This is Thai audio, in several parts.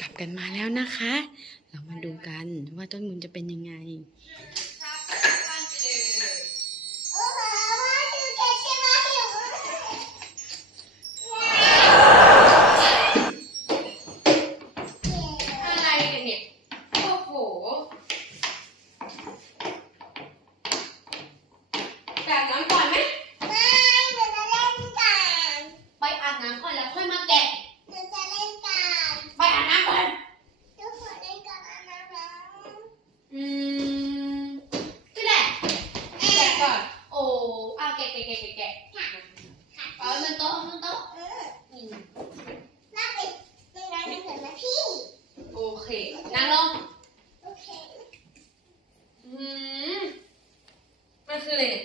กลับกันมาแล้วนะคะ เรามาดูกันว่าต้นบุญจะเป็นยังไงอะไรกันเนี่ยโอ้โหแบบน้ำก่อนไหม ไปอาบน้ำก่อนแล้วค่อยมาแกะ ไปอาบน้ำก่อน อืมก็ได้แกะก่อน โอ้อาแกะแกะแกะแกะแกะเอาบนโต๊ะบนโต๊ะอืมโอเค นั่งลง อืมมันคืออะไรเนี่ย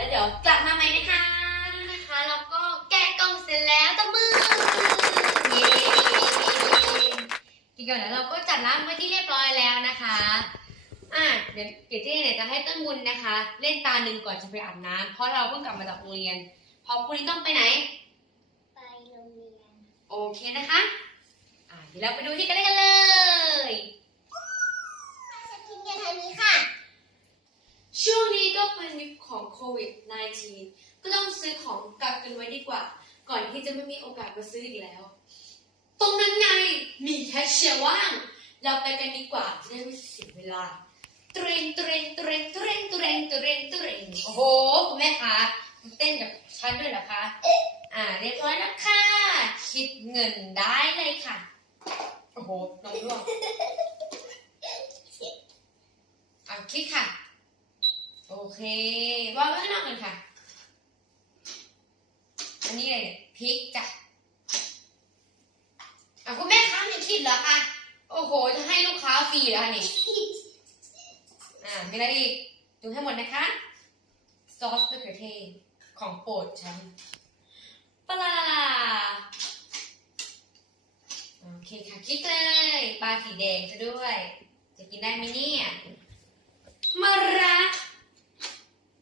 แล้วเดี๋ยวกลับมาใหม่นะคะนี่นะคะเราก็แกะกล่องเสร็จแล้วตบมือเย้กินก่อนแล้วเราก็จัดร้านไว้ที่เรียบร้อยแล้วนะคะอะเดี๋ยวเดี๋ยวที่เนี่ยจะให้ต้นบุญนะคะ เล่นตาหนึ่งก่อนจะไปอาบน้ำเพราะเราเพิ่งกลับมาจากโรงเรียนเพอพรุ่งนี้ต้องไปไหนโอเคนะคะ อะเดี๋ยวเราไปดูที่กันเลยกันเลย ช่วงนี้ก็เป็นยุคของโควิด -19 ก็ต้องซื้อของกักกันไว้ดีกว่า ก่อนที่จะไม่มีโอกาสมาซื้ออีกแล้ว ตรงนั้นไงมีแคชเชียร์ว่าง เราไปกันดีกว่าจะได้ไม่เสียเวลาเตรงเตรงเตรงเตรงเตรงเตรงเตรงโอ้โหคุณแม่คะคุณเต้นกับฉันด้วยเหรอคะอ่าเรียบร้อยแล้วค่ะ คิดเงินได้เลยค่ะ โอ้โหน้องร่วงอ่าคิดค่ะโอ เควางไว้ข้างนอกกันค่ะ อันนี้อะไรเนี่ยพริกจ้ะอะคุณแม่ค้าไม่คิดเหรอคะโอ้โห จะให้ลูกค้าฟรีเหรอคะนี่อ่ามีอะไรอีกดูให้หมดนะคะ ซอสมะเขือเทศของโปรดฉันปลาโอเคค่ะคลิกเลยปลาสีแดงซะด้วย จะกินได้ไหมเนี่ยมะระ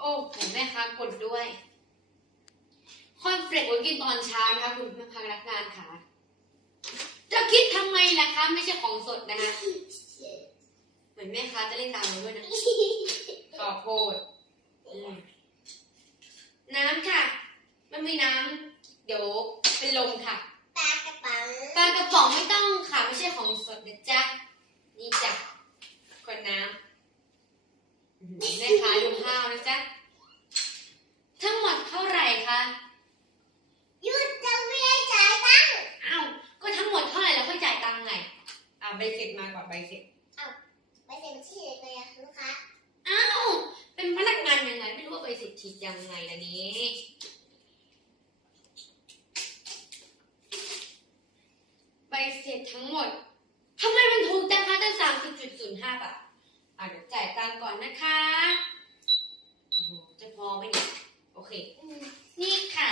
โอ้โหแม่ค้ากดด้วย คอนเฟลกไว้กินตอนเช้านะคะคุณพนักงานค่ะ จะคิดทำไมล่ะคะ ไม่ใช่ของสดนะคะเหมือนแม่ค้าจะเล่นตามเราด้วยนะขอโทษน้ำค่ะ มันมีน้ำเดี๋ยวเป็นลมค่ะ ปลากระป๋องไม่ต้องค่ะ ไม่ใช่ของสดนะจ๊ะ นี่จ้ะคนน้ำอื้อหือแม่ค้าดูข้าวนะจ๊ะ ทั้งหมดเท่าไหร่คะอ้าว ก็ทั้งหมดเท่าไหร่แล้วค่อยจ่ายตังค์ไง อ่าใบ เสร็จมาก่อนใบเสร็จอ้าว เป็นพนักงานยังไง ไม่รู้ว่าใบเสร็จผิดยังไงล่ะนี้ใบเสร็จทั้งหมดทำไมมันถูกจังคะตั้งสามสิบจุดศูนย์ห้าบาทอะเดี๋ยวจ่ายตังค์ก่อนนะคะโอ้โหจะพอไหมเนี่ย โอเค นี่ค่ะ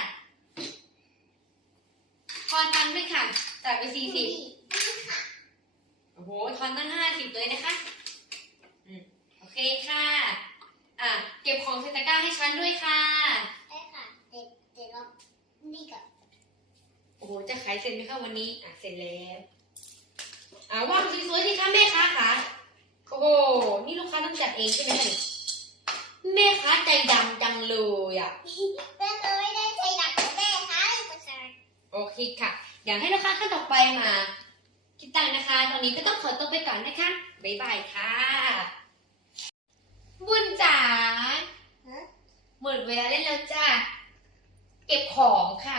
ทอนตังค์ด้วยค่ะ จ่ายไปสี่สิบ โอ้โหทอนตั้งห้าสิบเลยนะคะอืมโอเคค่ะ อะ เก็บของใส่ตะกร้าให้ฉันด้วยค่ะโอ้โห จะขายเสร็จไหมคะวันนี้ อะ เสร็จแล้ว อะว่างสวยๆสิคะแม่ค้าค่ะ โอ้โห นี่ลูกค้าต้องจัดเองใช่ไหมคะเนี่ยแม่ค้าใจดำจังเลยอะ แม่ไม่ได้ใช้หลักของแม่ค่ะภาษาโอโอเคค่ะ อยากให้ลูกค้าท่านต่อไปมา คิดตังค์นะคะ ตอนนี้ก็ต้องขอตัวไปก่อนนะคะ บ๊ายบายค่ะ บุญจ๋าหมดเวลาเล่นแล้วจ้า เก็บของค่ะ